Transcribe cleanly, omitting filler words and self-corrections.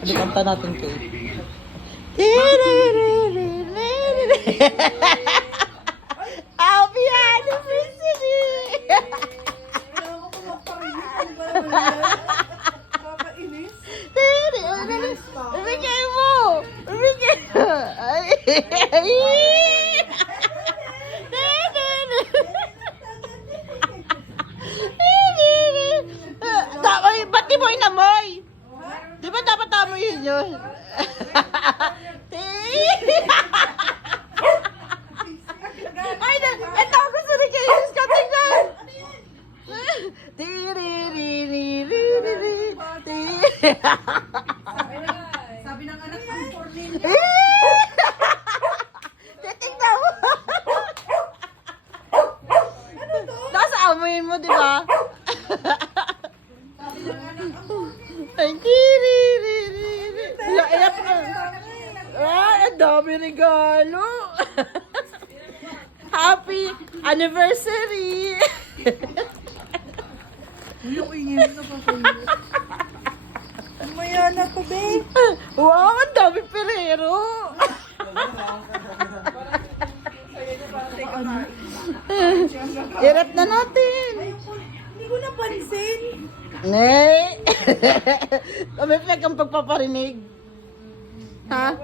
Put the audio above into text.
Hindi, kanta natin, Kate. Happy anniversary! Kailangan ko magparinig. Ano ba naman yan? Kakainis. Ibigay mo! Ibigay mo! Ay! Ay! Ba't di mo inamoy? Di ba dapat amoyin yun? Ay, ito gusto rin kayo yung katingan. Sabi ng anak ko, Cornelia. Titignan mo. Nasa amoyin mo, di ba? Ay, iyak ka. Ay, ang dami regalo. Happy anniversary! Yung ingin na pa kayo. Umaya na to, babe. Wow, ang dami perero! Irap na natin! Hindi ko napansin. Nay! Kami pinag ang pagpaparinig. Ha?